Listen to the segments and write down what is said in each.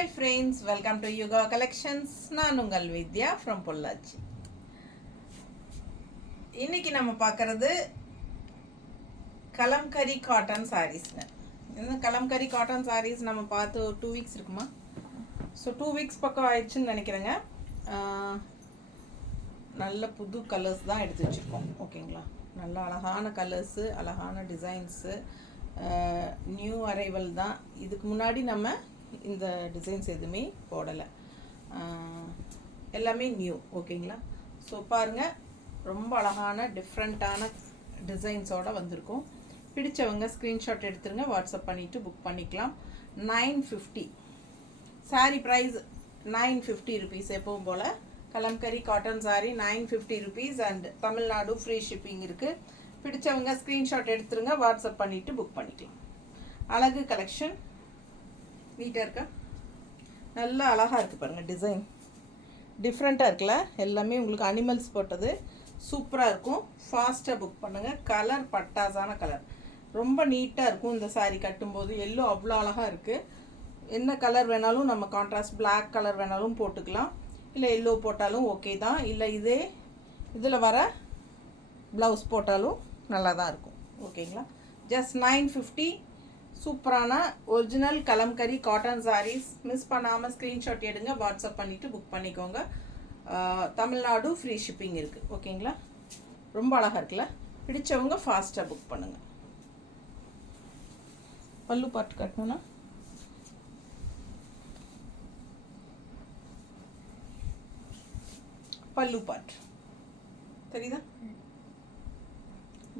Hi friends, welcome to Yuga Collections. நான் உங்கள் வித்யா from Pollachi. இன்னைக்கு நம்ம பார்க்கறது கலம்கரி காட்டன் சாரீஸ்ங்க. இந்த கலம்கரி காட்டன் சாரீஸ் நம்ம பார்த்து 2 வீக்ஸ் இருக்குமா? ஸோ 2 வீக்ஸ் பக்கம் ஆயிடுச்சுன்னு நினைக்கிறேங்க. நல்ல புது கலர்ஸ் தான் எடுத்து வச்சுருக்கோம். ஓகேங்களா, நல்ல அழகான கலர்ஸு, அழகான டிசைன்ஸு, நியூ அரைவல் தான். இதுக்கு முன்னாடி நம்ம இந்த டிசைன்ஸ் எதுவுமே போடலை, எல்லாமே நியூ. ஓகேங்களா, ஸோ பாருங்கள், ரொம்ப அழகான டிஃப்ரெண்ட்டான டிசைன்ஸோடு வந்திருக்கும். பிடிச்சவங்க ஸ்க்ரீன்ஷாட் எடுத்துருங்க, வாட்ஸ்அப் பண்ணிவிட்டு புக் பண்ணிக்கலாம். 950 சாரீ ப்ரைஸ் 950 ருபீஸ். எப்பவும் போல் Kalamkari cotton sari 950 rupees and Tamil Nadu free shipping இருக்குது. பிடிச்சவங்க ஸ்க்ரீன்ஷாட் எடுத்துருங்க, வாட்ஸ்அப் பண்ணிவிட்டு புக் பண்ணிக்கலாம். அழகு கலெக்ஷன் நீட்டாக இருக்கா, நல்லா அழகாக இருக்குது பாருங்கள். டிசைன் டிஃப்ரெண்ட்டாக இருக்குல்ல, எல்லாமே உங்களுக்கு அனிமல்ஸ் போட்டது சூப்பராக இருக்கும். ஃபாஸ்ட்டாக புக் பண்ணுங்கள். கலர் பட்டாசான கலர், ரொம்ப நீட்டாக இருக்கும். இந்த சாரீ கட்டும்போது எல்லோ அவ்வளோ அழகாக இருக்குது. என்ன கலர் வேணாலும் நம்ம கான்ட்ராஸ்ட் பிளாக் கலர் வேணாலும் போட்டுக்கலாம், இல்லை எல்லோ போட்டாலும் ஓகே தான், இல்லை இதில் வர ப்ளவுஸ் போட்டாலும் நல்லா தான் இருக்கும். ஓகேங்களா, ஜஸ்ட் 950. சூப்பரான original Kalamkari cotton saris. Miss பண்ணாமல் ஸ்க்ரீன்ஷாட் எடுங்க, வாட்ஸ்அப் பண்ணிவிட்டு புக் பண்ணிக்கோங்க. தமிழ்நாடு ஃப்ரீ ஷிப்பிங் இருக்குது. ஓகேங்களா, ரொம்ப அழகாக இருக்குல்ல, பிடிச்சவங்க ஃபாஸ்ட்டாக புக் பண்ணுங்கள். பல்லு பாட்டு கட்டணும்னா பல்லு பாட்டு தெரியுதா,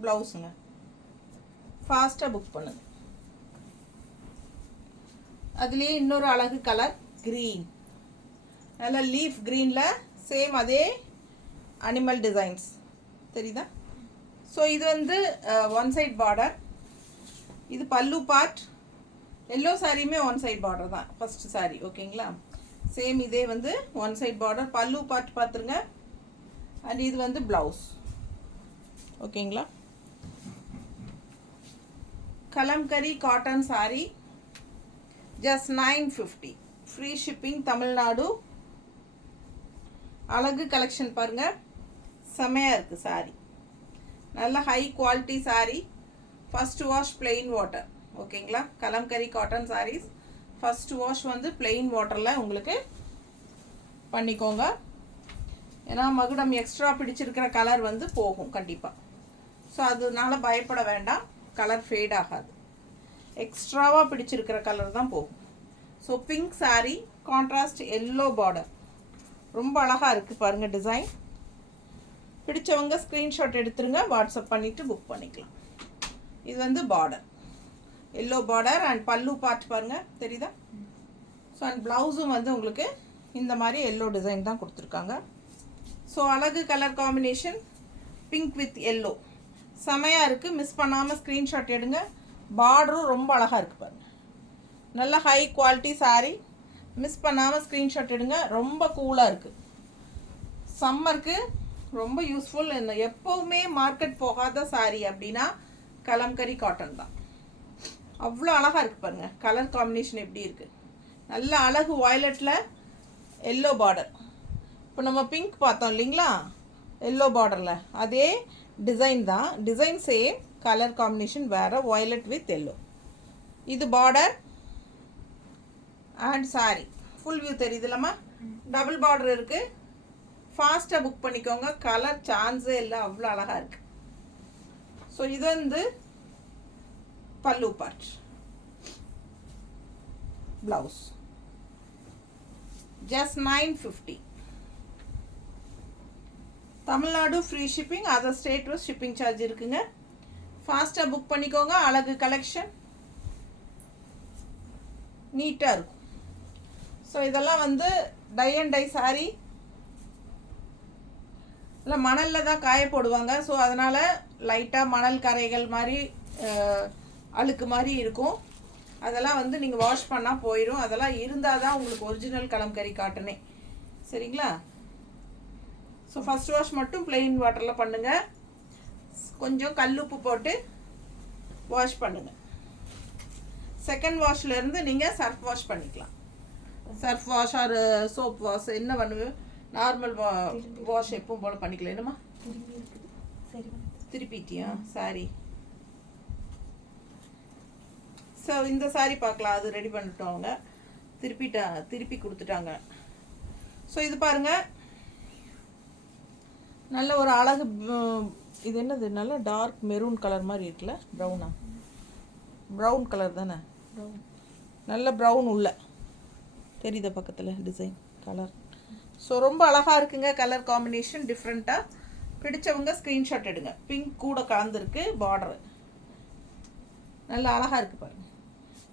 ப்ளவுஸுங்க. ஃபாஸ்ட்டாக புக் பண்ணுங்கள். அதுலேயே இன்னொரு அழகு கலர் க்ரீன், நல்லா லீஃப் க்ரீனில் சேம் அதே அனிமல் டிசைன்ஸ் தெரியுதா. ஸோ இது வந்து ஒன் சைட் பார்டர், இது பல்லு பார்ட். எல்லோ சாரியுமே ஒன் சைட் பார்டர் தான் ஃபஸ்ட்டு சாரி. ஓகேங்களா, சேம் இதே வந்து one side border, pallu part பார்த்துருங்க. அண்ட் இது வந்து ப்ளவுஸ். ஓகேங்களா, Kalamkari cotton sari just 950 free shipping Tamil Nadu. அழகு கலெக்ஷன் பாருங்கள், செமையாக இருக்குது சாரி, நல்ல high quality sari. First wash plain water. ஓகேங்களா, Kalamkari cotton saris first wash வந்து பிளெயின் வாட்டரில் உங்களுக்கு பண்ணிக்கோங்க. ஏன்னா மகுடம் எக்ஸ்ட்ரா பிடிச்சிருக்கிற கலர் வந்து போகும் கண்டிப்பாக. ஸோ அதனால பயப்பட வேண்டாம், கலர் ஃபேட் ஆகாது. எக்ஸ்ட்ராவாக பிடிச்சிருக்கிற கலர் தான் போகும். So pink sari, contrast yellow border, ரொம்ப அழகாக இருக்குது பாருங்கள் டிசைன். பிடிச்சவங்க ஸ்க்ரீன்ஷாட் எடுத்துருங்க, வாட்ஸ்அப் பண்ணிவிட்டு புக் பண்ணிக்கலாம். இது வந்து பார்டர், எல்லோ பார்டர் அண்ட் பல்லு பார்ட் பாருங்கள் தெரியுதா. ஸோ அண்ட் ப்ளவுஸும் வந்து உங்களுக்கு இந்த மாதிரி எல்லோ டிசைன் தான் கொடுத்துருக்காங்க. ஸோ அழகு colour combination, pink with yellow, செமையாக இருக்குது. மிஸ் பண்ணாமல் ஸ்க்ரீன்ஷாட் எடுங்க. பார்டரும் ரொம்ப அழகாக இருக்குது பாருங்கள், நல்ல ஹை குவாலிட்டி சாரீ. மிஸ் பண்ணாமல் ஸ்க்ரீன்ஷாட் எடுங்க. ரொம்ப கூலாக இருக்குது, சம்மருக்கு ரொம்ப யூஸ்ஃபுல். எப்போவுமே மார்க்கெட் போகாத சாரீ அப்படின்னா கலம்கரி காட்டன் தான். அவ்வளோ அழகாக இருக்குது பாருங்கள், கலர் காம்பினேஷன் எப்படி இருக்குது. நல்ல அழகு வயலட்டில் எல்லோ பார்டர். இப்போ நம்ம பிங்க் பார்த்தோம் இல்லைங்களா, எல்லோ பார்டரில் அதே டிசைன் தான். டிசைன் சேம், கலர் காம்பினேஷன் வேறு, வயலட் வித் எல்லோ. இது border and sorry full view தெரியுது இல்லாமல் டபுள் பார்டர் இருக்குது. ஃபாஸ்ட்டாக புக் பண்ணிக்கோங்க, கலர் சான்ஸே இல்லை, அவ்வளோ அழகாக இருக்குது. ஸோ இது வந்து பல்லு part, blouse just 950. Tamil Nadu free shipping, other state shipping charge இருக்குங்க. ஃபாஸ்ட்டாக புக் பண்ணிக்கோங்க. அழகு கலெக்ஷன் நீட்டாக இருக்கும். ஸோ இதெல்லாம் வந்து டை அண்ட் டை சாரீ, இல்லை மணலில் தான் காய போடுவாங்க. ஸோ அதனால் லைட்டாக மணல் கரைகள் மாதிரி அழுக்கு மாதிரி இருக்கும். அதெல்லாம் வந்து நீங்கள் வாஷ் பண்ணால் போயிடும். அதெல்லாம் இருந்தால் தான் உங்களுக்கு ஒரிஜினல் கலம்கரி காட்டனே. சரிங்களா, ஸோ ஃபஸ்ட் வாஷ் மட்டும் பிளெயின் வாட்டரில் பண்ணுங்கள். கொஞ்சம் கல்லுப்பு போட்டு வாஷ் பண்ணுங்கள். செகண்ட் வாஷ்லேருந்து நீங்கள் சர்ஃப் வாஷ் பண்ணிக்கலாம். Surf wash or soap wash என்ன பண்ணுவேன், நார்மல் வாஷ் எப்பவும் போல் பண்ணிக்கலாம். என்னம்மா திருப்பிட்டியா சாரி? ஸோ இந்த சாரி பார்க்கலாம், அது ரெடி பண்ணிட்டோம் அவங்க, திருப்பி கொடுத்துட்டாங்க. ஸோ இது பாருங்கள், நல்ல ஒரு அழகு. இது என்னது, நல்ல டார்க் மெரூன் கலர் மாதிரி இருக்குல்ல, ப்ரௌன் கலர் தானே, நல்ல ப்ரௌன் உள்ள தெரியுத பக்கத்தில் டிசைன் கலர். ஸோ ரொம்ப அழகாக இருக்குங்க, கலர் காம்பினேஷன் டிஃப்ரெண்ட்டாக. பிடிச்சவங்க ஸ்க்ரீன்ஷாட் எடுங்க. பிங்க் கூட கலந்துருக்கு பார்டரு, நல்ல அழகாக இருக்குது பாருங்கள்.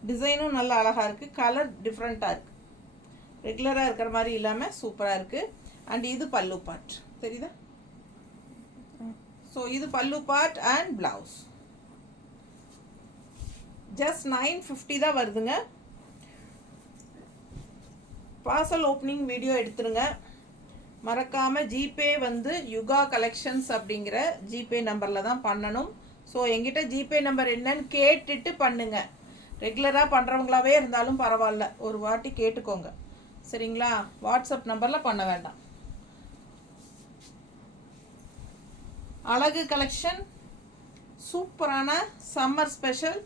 டிசைனும் நல்ல அழகாக இருக்குது, கலர் டிஃப்ரெண்ட்டாக இருக்குது, ரெகுலராக இருக்கிற மாதிரி இல்லாமல் சூப்பராக இருக்குது. அண்ட் இது பல்லு பார்ட் தெரியுதா? ஸோ இது pallu part and blouse. Just 950 தான் வருதுங்க. பார்சல் ஓப்பனிங் வீடியோ எடுத்துருங்க. மறக்காமல் ஜிபே வந்து யுகா கலெக்ஷன்ஸ் அப்படிங்கிற ஜிபே நம்பரில் தான் பண்ணணும். ஸோ எங்கிட்ட ஜிபே நம்பர் என்னன்னு கேட்டுட்டு பண்ணுங்க. ரெகுலராக பண்ணுறவங்களாவே இருந்தாலும் பரவாயில்ல, ஒரு வாட்டி கேட்டுக்கோங்க சரிங்களா? வாட்ஸ்அப் நம்பரில் பண்ண வேண்டாம். அழகு கலெக்ஷன், சூப்பரான summer special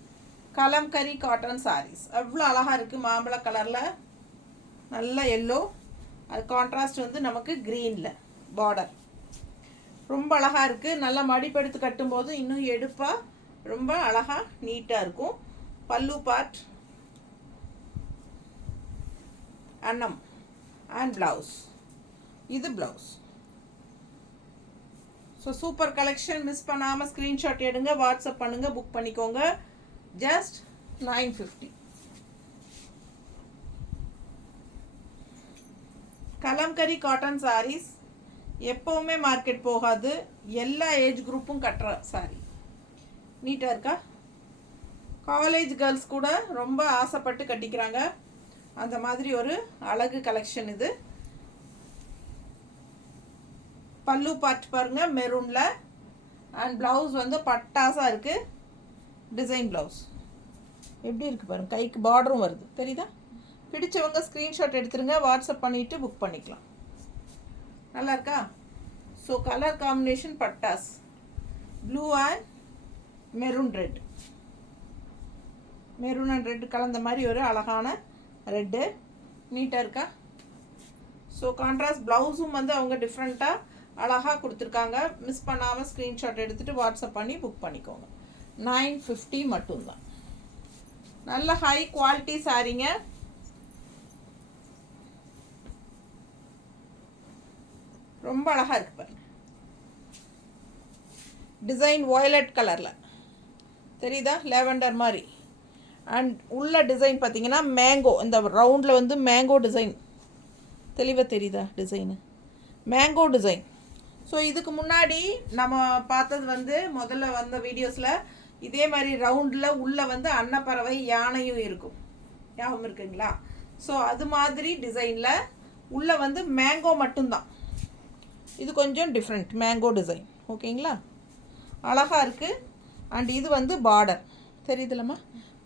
Kalamkari cotton sarees. அவ்வளோ அழகாக இருக்குது, மாம்பழ கலரில் நல்ல எல்லோ, அது கான்ட்ராஸ்ட் வந்து நமக்கு க்ரீனில் பார்டர். ரொம்ப அழகாக இருக்குது. நல்லா மடிப்பெடுத்து கட்டும்போது இன்னும் எடுப்பாக ரொம்ப அழகாக நீட்டாக இருக்கும். பல்லு பார்ட் அன்னம் அண்ட் ப்ளவுஸ். இது blouse. So super collection. Miss பண்ணாமல் ஸ்க்ரீன்ஷாட் எடுங்க, வாட்ஸ்அப் பண்ணுங்கள், புக் பண்ணிக்கோங்க. ஜஸ்ட் 950. கலம்கரி காட்டன் சாரீஸ் எப்போவுமே மார்க்கெட் போகாது, எல்லா ஏஜ் குரூப்பும் கட்டுற சாரீ. நீட்டாக இருக்கா? காலேஜ் கேர்ள்ஸ் கூட ரொம்ப ஆசைப்பட்டு கட்டிக்கிறாங்க, அந்த மாதிரி ஒரு அழகு கலெக்ஷன் இது. பல்லு பார்ட் பாருங்க மெரூனில், அண்ட் ப்ளவுஸ் வந்து பட்டாசாக இருக்குது. டிசைன் ப்ளவுஸ் எப்படி இருக்குது பாருங்கள், கைக்கு பார்டரும் வருது தெரியுதா? பிடிச்சவங்க ஸ்க்ரீன்ஷாட் எடுத்துருங்க, வாட்ஸ்அப் பண்ணிவிட்டு புக் பண்ணிக்கலாம். நல்லா இருக்கா? ஸோ கலர் காம்பினேஷன் பட்டாஸ், blue and maroon red, maroon and red கலந்த மாதிரி ஒரு அழகான ரெட்டு. நீட்டாக இருக்கா? ஸோ கான்ட்ராஸ்ட் ப்ளவுஸும் வந்து அவங்க டிஃப்ரெண்ட்டாக அழகாக கொடுத்துருக்காங்க. மிஸ் பண்ணாமல் ஸ்க்ரீன்ஷாட் எடுத்துகிட்டு வாட்ஸ்அப் பண்ணி புக் பண்ணிக்கோங்க. 950 மட்டும்தான். நல்ல ஹை குவாலிட்டி சாரீங்க. ரொம்ப அழகாக இருக்குது பாருங்க. டிசைன் வயலட் கலரில் தெரியுதா, லேவெண்டர் மாதிரி. அண்ட் உள்ள டிசைன் பார்த்தீங்கன்னா மேங்கோ, இந்த ரவுண்டில் வந்து மேங்கோ டிசைன் தெளிவாக தெரியுதா? Design mango design. ஸோ இதுக்கு முன்னாடி நம்ம பார்த்தது வந்து முதல்ல வந்த வீடியோஸில் இதே மாதிரி ரவுண்டில் உள்ளே வந்து அன்னப்பறவை யானையும் இருக்கும், ஞாபகம் இருக்குங்களா? ஸோ அது மாதிரி டிசைனில் உள்ளே வந்து மேங்கோ மட்டும்தான். இது கொஞ்சம் டிஃப்ரெண்ட் மேங்கோ டிசைன். ஓகேங்களா? அழகாக இருக்குது. அண்ட் இது வந்து பார்டர் தெரியுதுல்லம்மா?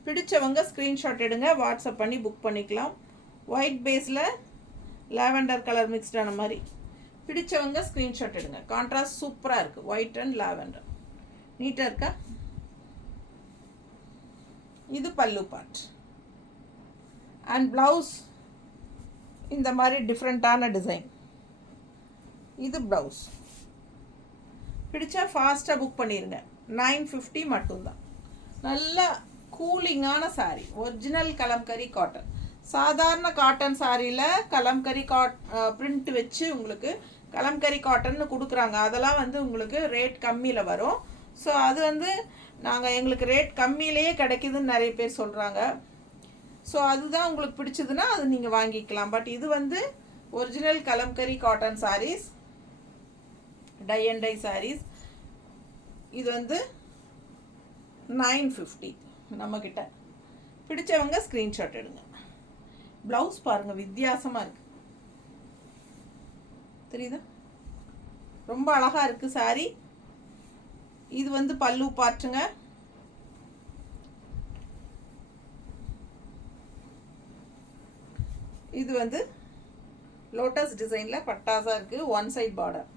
பிடிச்சவங்க ஸ்க்ரீன்ஷாட் எடுங்க, வாட்ஸ்அப் பண்ணி புக் பண்ணிக்கலாம். ஒயிட் பேஸில் லாவெண்டர் கலர் மிக்ஸ்டான மாதிரி. பிடிச்சவங்க ஸ்க்ரீன்ஷாட் எடுங்க. கான்ட்ராஸ்ட் சூப்பராக இருக்குது, ஒயிட் அண்ட் லாவெண்டர். நீட்டாக இருக்கா? இது பல்லு பார்ட் அண்ட் ப்ளவுஸ் இந்த மாதிரி டிஃப்ரெண்ட்டான டிசைன். இது ப்ளவுஸ். பிடிச்சா ஃபாஸ்ட்டாக புக் பண்ணிடுங்க. 950 மட்டும்தான். நல்ல கூலிங்கான சாரீ, ஒரிஜினல் கலம்கரி காட்டன். சாதாரண காட்டன் சாரியில் கலம்கரி பிரிண்ட் வச்சு உங்களுக்கு கலம்கரி காட்டன்னு கொடுக்குறாங்க. அதெல்லாம் வந்து உங்களுக்கு ரேட் கம்மியில் வரும். ஸோ அது வந்து எங்களுக்கு ரேட் கம்மியிலேயே கிடைக்குதுன்னு நிறைய பேர் சொல்கிறாங்க. ஸோ அதுதான் உங்களுக்கு பிடிச்சதுன்னா அது நீங்கள் வாங்கிக்கலாம். பட் இது வந்து original Kalamkari cotton sarees, tie and dye sarees. இது வந்து 950 நம்மக்கிட்ட. பிடிச்சவங்க ஸ்க்ரீன்ஷாட் எடுங்க. ப்ளவுஸ் பாருங்கள், வித்தியாசமாக இருக்குது தெரியுதா? ரொம்ப அழகாக இருக்குது சாரீ. இது வந்து பல்லு பார்ட்டுங்க. இது வந்து லோட்டஸ் டிசைனில் பட்டாஸாக இருக்குது, ஒன் சைட் பார்டர்.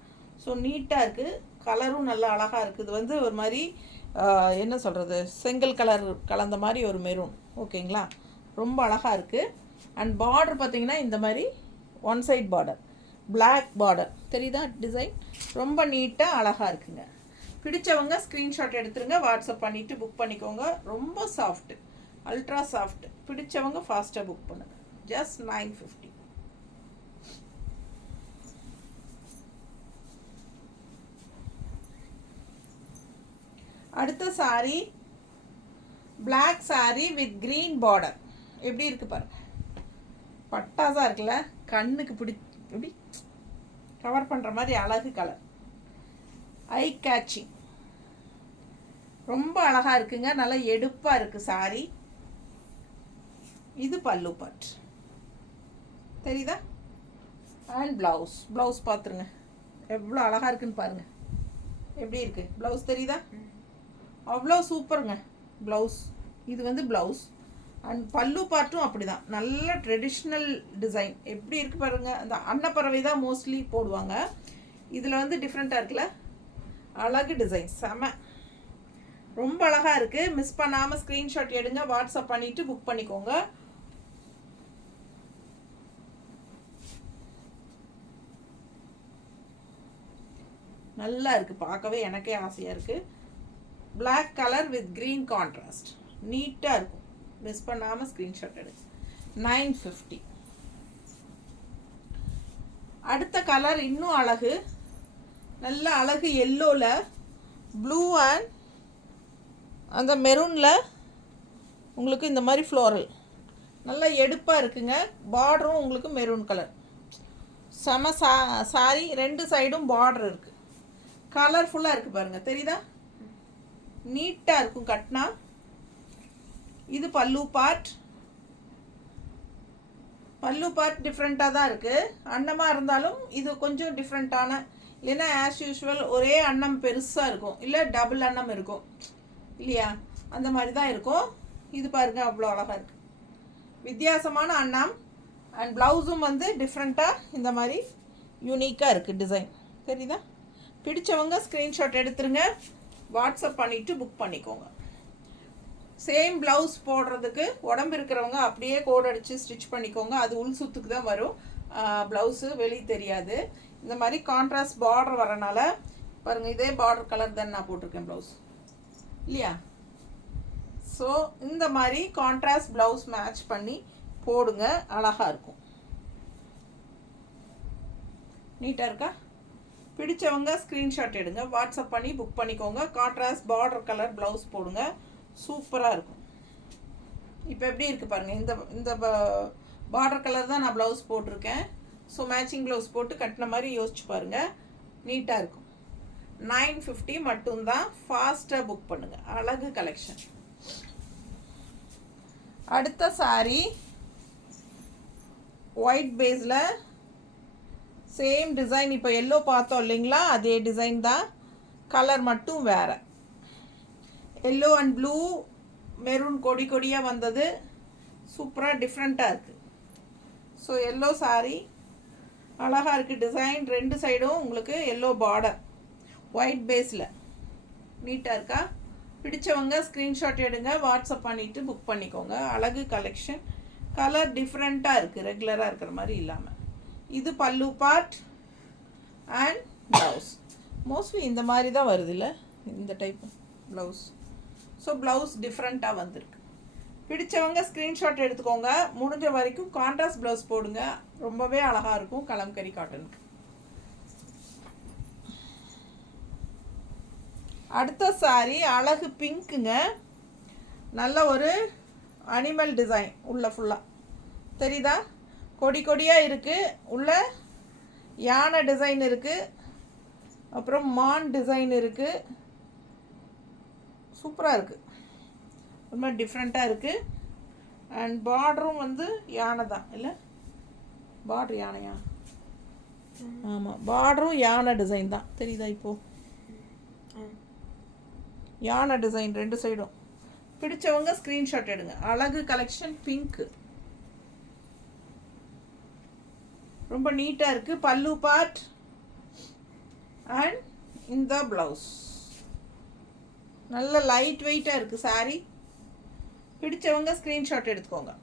ஸோ நீட்டாக இருக்குது, கலரும் நல்லா அழகாக இருக்குது. இது வந்து ஒரு மாதிரி என்ன சொல்கிறது, செங்கல் கலர் கலந்த மாதிரி ஒரு மெரூன். ஓகேங்களா, ரொம்ப அழகாக இருக்குது. அண்ட் பார்டர் பார்த்திங்கன்னா இந்த மாதிரி one side border, black border தெரியுதா டிசைன், ரொம்ப நீட்டாக அழகாக இருக்குங்க. பிடிச்சவங்க ஸ்க்ரீன்ஷாட் எடுத்துருங்க, வாட்ஸ்அப் பண்ணிவிட்டு புக் பண்ணிக்கோங்க. ரொம்ப சாஃப்ட்டு, அல்ட்ரா சாஃப்ட். பிடிச்சவங்க ஃபாஸ்ட்டாக புக் பண்ணுங்கள். ஜஸ்ட் 950. அடுத்த sari black sari with green border. எப்படி இருக்குது பாருங்க, பட்டாஸாக இருக்குல்ல, கண்ணுக்கு எப்படி கவர் பண்ணுற மாதிரி அழகு கலர், ஐ கேட்சிங், ரொம்ப அழகாக இருக்குங்க. நல்லா எடுப்பாக இருக்குது சாரி. இது பல்லு பட் தெரியுதா, அண்ட் ப்ளவுஸ் பார்த்துருங்க எவ்வளோ அழகாக இருக்குன்னு பாருங்கள். எப்படி இருக்குது ப்ளவுஸ் தெரியுதா, அவ்வளோ சூப்பருங்க ப்ளவுஸ். இது வந்து ப்ளவுஸ் அண்ட் பல்லு பார்ட்டும் அப்படி தான், நல்ல ட்ரெடிஷ்னல் டிசைன். எப்படி இருக்குது பாருங்கள், அந்த அன்னப்பறவை தான் மோஸ்ட்லி போடுவாங்க. இதில் வந்து டிஃப்ரெண்ட்டாக இருக்குல்ல, அழகு டிசைன், செம, ரொம்ப அழகாக இருக்குது. மிஸ் பண்ணாமல் ஸ்க்ரீன்ஷாட் எடுங்க, வாட்ஸ்அப் பண்ணிவிட்டு புக் பண்ணிக்கோங்க. நல்லா இருக்குது, பார்க்கவே எனக்கே ஆசையாக இருக்குது. Black colour with green contrast, நீட்டாக இருக்கும். மிஸ் பண்ணாமல் ஸ்க்ரீன்ஷாட் எடுங்க. 950. அடுத்த கலர் இன்னும் அழகு, நல்ல அழகு. எல்லோவில் ப்ளூ அண்ட் அந்த மெரூனில் உங்களுக்கு இந்த மாதிரி ஃப்ளோரல், நல்லா எடுப்பாக இருக்குங்க. பார்டரும் உங்களுக்கு மெரூன் கலர், செம சாரி. ரெண்டு சைடும் பார்டர் இருக்குது, கலர்ஃபுல்லாக இருக்குது பாருங்கள், தெரியுதா, நீட்டாக இருக்கும் கட்டினா. இது பல்லு பார்ட் டிஃப்ரெண்ட்டாக தான் இருக்குது. அன்னமாக இருந்தாலும் இது கொஞ்சம் டிஃப்ரெண்ட்டான, இல்லைன்னா ஆஸ் யூஷுவல் ஒரே அன்னம் பெருசாக இருக்கும், இல்லை டபுள் அன்னம் இருக்கும் இல்லையா, அந்த மாதிரி தான் இருக்கும். இது பாருங்கள் அவ்வளோ அழகாக இருக்குது, வித்தியாசமான அன்னம். அண்ட் ப்ளவுஸும் வந்து டிஃப்ரெண்ட்டாக இந்த மாதிரி யூனிக்காக இருக்குது டிசைன், தெரியுதா. பிடிச்சவங்க ஸ்க்ரீன்ஷாட் எடுத்துருங்க, வாட்ஸ்அப் பண்ணிவிட்டு புக் பண்ணிக்கோங்க. சேம் ப்ளவுஸ் போடுறதுக்கு உடம்பு இருக்கிறவங்க அப்படியே கோட் அடித்து ஸ்டிச் பண்ணிக்கோங்க. அது உள் சுத்துக்கு தான் வரும், ப்ளவுஸு வெளியே தெரியாது. இந்த மாதிரி கான்ட்ராஸ்ட் பார்டர் வரனால பாருங்கள், இதே பார்டர் கலர் தான் நான் போட்டிருக்கேன் ப்ளவுஸ் இல்லையா. ஸோ இந்த மாதிரி கான்ட்ராஸ்ட் ப்ளவுஸ் மேட்ச் பண்ணி போடுங்க, அழகாக இருக்கும். நீட்டாக இருக்கா. பிடிச்சவங்க ஸ்க்ரீன்ஷாட் எடுங்க, வாட்ஸ்அப் பண்ணி புக் பண்ணிக்கோங்க. கான்ட்ராஸ்ட் பார்டர் கலர் ப்ளவுஸ் போடுங்க, சூப்பராக இருக்கும். இப்போ எப்படி இருக்குது பாருங்கள், இந்த பார்டர் கலர் தான் நான் ப்ளவுஸ் போட்டிருக்கேன். ஸோ மேட்சிங் ப்ளவுஸ் போட்டு கட்டின மாதிரி யோசிச்சு பாருங்கள், நீட்டாக இருக்கும். 950 மட்டும்தான், ஃபாஸ்ட்டாக புக் பண்ணுங்கள். அழகு கலெக்ஷன். அடுத்த சாரி ஒயிட் பேஸில் சேம் டிசைன். இப்போ எல்லோ பார்த்தோம் இல்லைங்களா, அதே டிசைன் தான், கலர் மட்டும் வேறு. எல்லோ அண்ட் ப்ளூ மெரூன் கொடியாக வந்தது, சூப்பராக டிஃப்ரெண்ட்டாக இருக்குது. ஸோ எல்லோ சாரி அழகாக இருக்குது டிசைன். ரெண்டு சைடும் உங்களுக்கு எல்லோ பார்டர், ஒயிட் பேஸில் நீட்டாக இருக்கா. பிடிச்சவங்க ஸ்க்ரீன்ஷாட் எடுங்க, வாட்ஸ்அப் பண்ணிவிட்டு புக் பண்ணிக்கோங்க. அழகு கலெக்ஷன், கலர் டிஃப்ரெண்ட்டாக இருக்குது, ரெகுலராக இருக்கிற மாதிரி இல்லாமல். இது pallu part and blouse. Mostly இந்த மாதிரி தான் வருது இல்லை, இந்த டைப் ப்ளவுஸ். ஸோ ப்ளவுஸ் டிஃப்ரெண்ட்டாக வந்திருக்கு. பிடிச்சவங்க ஸ்க்ரீன்ஷாட் எடுத்துக்கோங்க. முடிஞ்ச வரைக்கும் கான்ட்ராஸ்ட் ப்ளவுஸ் போடுங்க, ரொம்பவே அழகாக இருக்கும் கலம்கரி காட்டனுக்கு. அடுத்த சாரி அழகு பிங்க்குங்க, நல்ல ஒரு அனிமல் டிசைன் உள்ள ஃபுல்லாக தெரியுதா, கொடியாக இருக்குது. உள்ள யானை டிசைன் இருக்குது, அப்புறம் மான் டிசைன் இருக்குது. சூப்பராக இருக்குது, ரொம்ப டிஃப்ரெண்ட்டாக இருக்குது. அண்ட் பார்டரும் வந்து யானை தான் இல்லை, பார்டர் யானையா, ஆமாம் பார்டரும் யானை டிசைன் தான் தெரியுதா. இப்போது யானை டிசைன் ரெண்டு சைடும். பிடிச்சவங்க ஸ்க்ரீன்ஷாட் எடுங்க. அழகு கலெக்ஷன் பிங்க்கு. ரொம்ப நீட்டாக இருக்குது. பல்லு பார்ட் அண்ட் இந்த ப்ளவுஸ் நல்ல லைட் வெயிட்டாக இருக்குது saree. பிடிச்சவங்க ஸ்க்ரீன்ஷாட் எடுத்துக்கோங்க,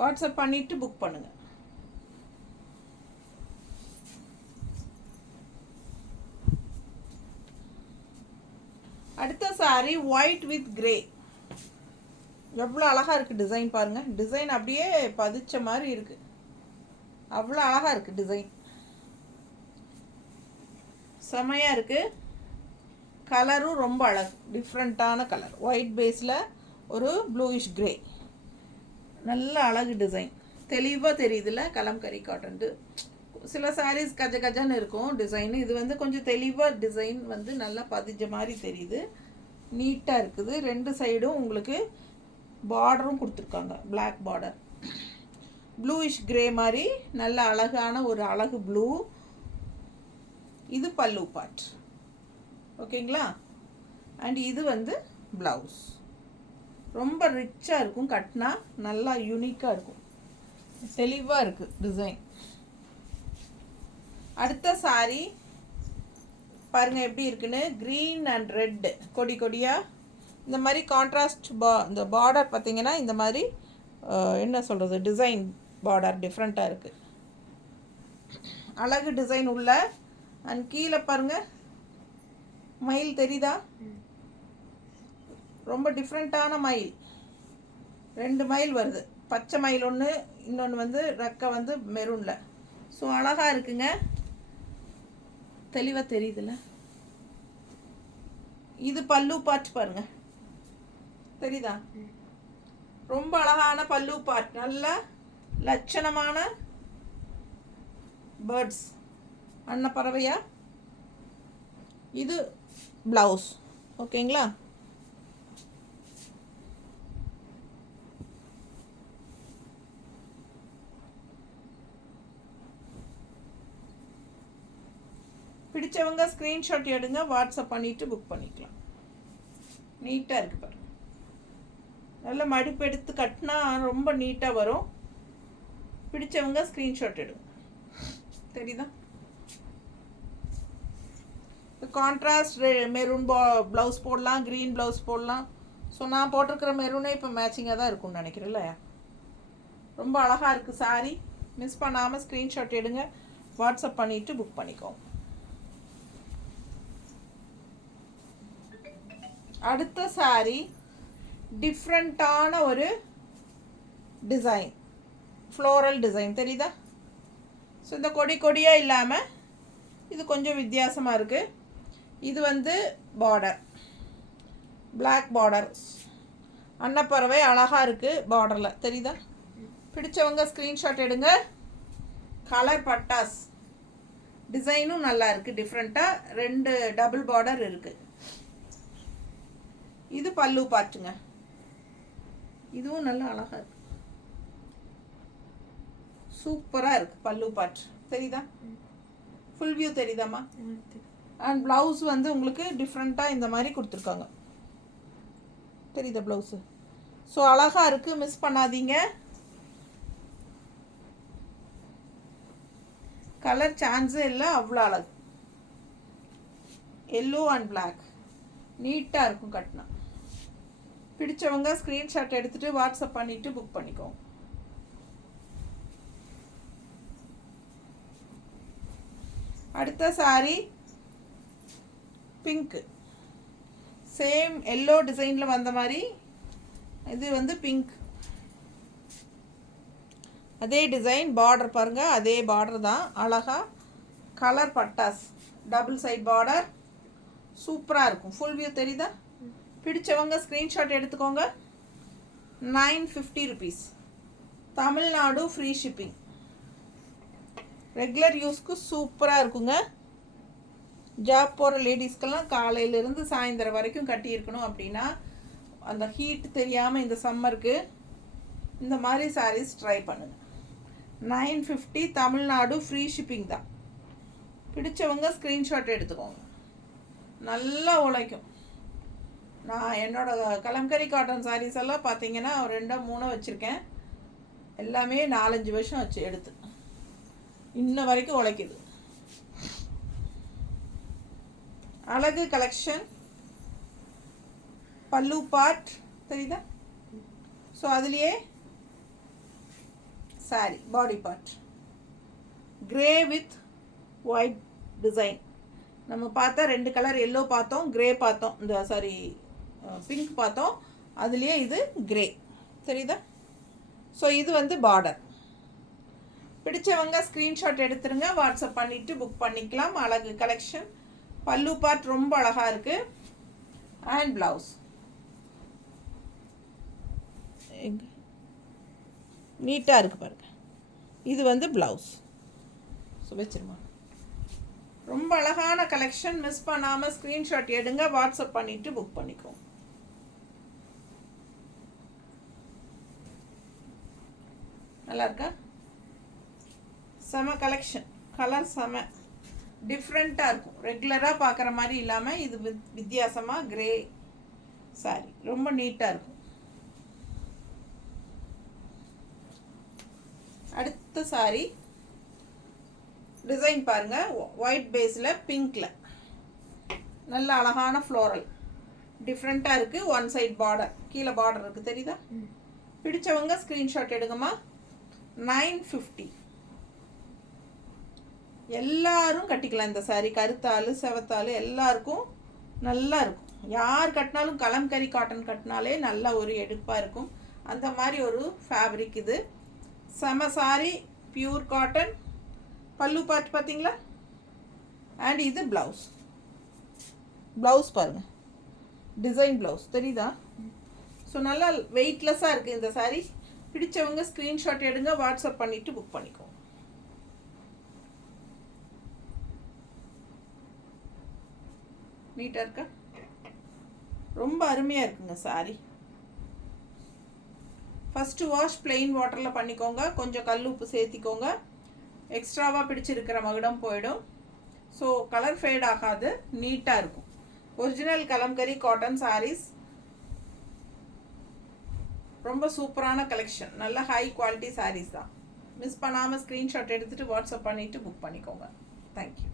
வாட்ஸ்அப் பண்ணிவிட்டு புக் பண்ணுங்கள். அடுத்த saree ஒயிட் வித் கிரே. எவ்வளோ அழகாக இருக்குது டிசைன் பாருங்கள். டிசைன் அப்படியே பதிச்ச மாதிரி இருக்குது, அவ்வளோ அழகாக இருக்குது டிசைன், செமையாக இருக்குது. கலரும் ரொம்ப அழகு, டிஃப்ரெண்ட்டான கலர். ஒயிட் பேஸில் ஒரு ப்ளூயிஷ் கிரே, நல்ல அழகு டிசைன். தெளிவாக தெரியுதுல்ல கலம்கரி காட்டன்ட்டு. சில சாரீஸ் கஜ கஜன்னு இருக்கும் டிசைனு, இது வந்து கொஞ்சம் தெளிவாக டிசைன் வந்து நல்லா பதிஞ்ச மாதிரி தெரியுது, நீட்டாக இருக்குது. ரெண்டு சைடும் உங்களுக்கு பார்டரும் கொடுத்துருக்காங்க, பிளாக் பார்டர். ப்ளூயிஷ் கிரே மாதிரி நல்ல அழகான ஒரு அழகு ப்ளூ. இது பல்லு பார்ட், ஓகேங்களா. அண்ட் இது வந்து ப்ளவுஸ். ரொம்ப ரிச்சாக இருக்கும், கட்டினா நல்லா யூனிக்காக இருக்கும், தெளிவாக இருக்குது டிசைன். அடுத்த saree பாருங்கள் எப்படி இருக்குன்னு. க்ரீன் அண்ட் ரெட் கொடி கொடியாக இந்த மாதிரி கான்ட்ராஸ்ட் இந்த பார்டர் பார்த்திங்கன்னா இந்த மாதிரி என்ன சொல்கிறது, டிசைன் பார்டர் டிஃப்ரெண்ட்டாக இருக்குது, அழகு டிசைன் உள்ள. அண்ட் கீழே பாருங்கள் மயில் தெரியுதா, ரொம்ப டிஃப்ரெண்ட்டான மயில். 2 மயில் வருது, பச்சை மயில் ஒன்று, இன்னொன்று வந்து ரெக்கை வந்து மெரூனில். ஸோ அழகாக இருக்குங்க, தெளிவாக தெரியுதுல்ல. இது பல்லு பார்ட் பாருங்கள், தெரியுதா, ரொம்ப அழகான பல்லு பார்ட், நல்ல லட்சணமான பேர்ட்ஸ், அன்னப்பறவையா. இது ப்ளவுஸ், ஓகேங்களா. பிடிச்சவங்க ஸ்க்ரீன்ஷாட் எடுங்க, வாட்ஸ்அப் பண்ணிவிட்டு புக் பண்ணிக்கலாம். நீட்டாக இருக்குது பாருங்கள், நல்ல மடிப்பு எடுத்து கட்டினா ரொம்ப நீட்டாக வரும். பிடிச்சவங்க ஸ்க்ரீன்ஷாட் எடுங்க, தெரியுதா. கான்ட்ராஸ்ட் மெரூன் ப்ளவுஸ் போடலாம், க்ரீன் ப்ளவுஸ் போடலாம். ஸோ நான் போட்டிருக்கிற மெரூனே இப்போ மேட்சிங்காக தான் இருக்கும்னு நினைக்கிறேன்ல. ரொம்ப அழகாக இருக்குது saree. மிஸ் பண்ணாமல் ஸ்க்ரீன்ஷாட் எடுங்க, வாட்ஸ்அப் பண்ணிவிட்டு புக் பண்ணிக்கோங்க. அடுத்த saree டிஃப்ரெண்ட்டான ஒரு டிசைன், ஃப்ளோரல் டிசைன் தெரியுதா. ஸோ இந்த கொடி கொடியாக இல்லாமல் இது கொஞ்சம் வித்தியாசமாக இருக்குது. இது வந்து பார்டர், பிளாக் பார்டர், அன்னப்பறவை அழகாக இருக்குது பார்டரில், தெரியுதா. பிடிச்சவங்க ஸ்க்ரீன்ஷாட் எடுங்க. கலர் பட்டாஸ், டிசைனும் நல்லா இருக்குது, டிஃப்ரெண்ட்டாக 2 டபுள் பார்டர் இருக்குது. இது பல்லு பார்ட்டுங்க, இதுவும் நல்லா அழகாக இருக்குது, சூப்பராக இருக்குது பல்லு பார்ட், தெரியுதா. ஃபுல் வியூ தெரியுதாம்மா. அண்ட் ப்ளவுஸ் வந்து உங்களுக்கு டிஃப்ரெண்ட்டாக இந்த மாதிரி கொடுத்துருக்காங்க, தெரியுதா ப்ளவுஸு. ஸோ அழகாக இருக்குது, மிஸ் பண்ணாதீங்க. கலர் சான்ஸே இல்லை, அவ்வளோ அழகு. எல்லோ அண்ட் பிளாக், நீட்டாக இருக்கும் கட்டினா. பிடிச்சவங்க ஸ்க்ரீன்ஷாட் எடுத்துகிட்டு வாட்ஸ்அப் பண்ணிவிட்டு புக் பண்ணிக்கோங்க. அடுத்த saree பிங்க்கு, சேம் எல்லோ டிசைனில் வந்த மாதிரி இது வந்து பிங்க். அதே டிசைன், பார்டர் பாருங்கள், அதே பார்டர் தான், அழகாக கலர் பட்டாஸ், டபுள் சைட் பார்டர், சூப்பராக இருக்கும். ஃபுல் வியூ தெரியுதா. பிடிச்சவங்க ஸ்க்ரீன்ஷாட் எடுத்துக்கோங்க. 950 rupees, Tamil Nadu free shipping. Regular யூஸ்க்கு சூப்பராக இருக்குங்க. ஜாப் போகிற லேடிஸ்க்கெல்லாம் காலையிலேருந்து சாயந்தரம் வரைக்கும் கட்டியிருக்கணும் அப்படின்னா அந்த ஹீட் தெரியாமல் இந்த சம்மருக்கு இந்த மாதிரி சாரீஸ் ட்ரை பண்ணுங்கள். 950, தமிழ்நாடு ஃப்ரீ ஷிப்பிங் தான். பிடிச்சவங்க ஸ்க்ரீன்ஷாட் எடுத்துக்கோங்க, நல்லா உழைக்கும். நான் என்னோடய கலம்கரி காட்டன் சாரீஸ் எல்லாம் பார்த்தீங்கன்னா 2-3 வச்சுருக்கேன், எல்லாமே 4-5 வருஷம் வச்சு எடுத்து. இன்ன வரைக்கும் உழைக்குது. அழகு கலெக்ஷன் பல்லு பார்ட் தெரியுதா? ஸோ அதுலேயே sorry body part grey with white design. நம்ம பார்த்தா 2 கலர் எல்லோ பார்த்தோம், கிரே பார்த்தோம், இந்த சாரி பிங்க் பார்த்தோம், அதுலேயே இது கிரே தெரியுதா? ஸோ இது வந்து பார்டர். பிடிச்சவங்க ஸ்க்ரீன்ஷாட் எடுத்துருங்க, வாட்ஸ்அப் பண்ணிவிட்டு புக் பண்ணிக்கலாம். அழகு கலெக்ஷன் பல்லு பார்ட் ரொம்ப அழகாக இருக்குது. அண்ட் ப்ளவுஸ் நீட்டாக இருக்குது பாருங்க. இது வந்து ப்ளவுஸ். ஸோ வச்சிருமா, ரொம்ப அழகான கலெக்ஷன். மிஸ் பண்ணாமல் ஸ்க்ரீன்ஷாட் எடுங்க, வாட்ஸ்அப் பண்ணிவிட்டு புக் பண்ணிக்கோங்க. நல்லா இருக்கா? செம கலெக்ஷன். கலர் செம டிஃப்ரெண்ட்டாக இருக்கும், ரெகுலராக பார்க்குற மாதிரி இல்லாமல் இது வித்தியாசமாக கிரே சாரி ரொம்ப நீட்டாக இருக்கும். அடுத்த சாரி டிசைன் பாருங்கள், ஒயிட் பேஸில் பிங்க்கில் நல்ல அழகான ஃப்ளோரல் டிஃப்ரெண்ட்டாக இருக்குது. ஒன் சைட் பார்டர், கீழே பார்டர் இருக்குது தெரியுதா? பிடிச்சவங்க ஸ்க்ரீன்ஷாட் எடுங்கம்மா. 950. எல்லாரும் கட்டிக்கலாம் இந்த சாரி. கருத்தாள் செவத்தாள் எல்லாருக்கும் நல்லா இருக்கும். யார் கட்டினாலும் கலம்கரி காட்டன் கட்டினாலே நல்ல ஒரு எடுப்பாக இருக்கும். அந்த மாதிரி ஒரு ஃபேப்ரிக் இது. செம சாரி, பியூர் காட்டன். பல்லு பார்ட் பார்த்தீங்களா? அண்ட் இது ப்ளவுஸ். ப்ளவுஸ் பாருங்கள், டிசைன் ப்ளவுஸ் தெரியுதா? ஸோ நல்லா வெயிட்லெஸ்ஸாக இருக்குது இந்த சாரி. பிடிச்சவங்க ஸ்க்ரீன்ஷாட் எடுங்க, வாட்ஸ்அப் பண்ணிவிட்டு புக் பண்ணிக்கோங்க. நீட்டாக இருக்கா? ரொம்ப அருமையாக இருக்குங்க சாரி. ஃபஸ்ட்டு வாஷ் பிளெயின் வாட்டரில் பண்ணிக்கோங்க, கொஞ்சம் கல் உப்பு சேர்த்திக்கோங்க. எக்ஸ்ட்ராவாக பிடிச்சிருக்கிற மகுடம் போயிடும். ஸோ கலர் ஃபேட் ஆகாது, நீட்டாக இருக்கும். Original Kalamkari cotton sarees. ரொம்ப சூப்பரான கலெக்ஷன், நல்ல ஹை குவாலிட்டி சாரீஸ் தான். மிஸ் பண்ணாமல் ஸ்க்ரீன்ஷாட் எடுத்துகிட்டு வாட்ஸ்அப் பண்ணிவிட்டு புக் பண்ணிக்கோங்க. தேங்க்யூ.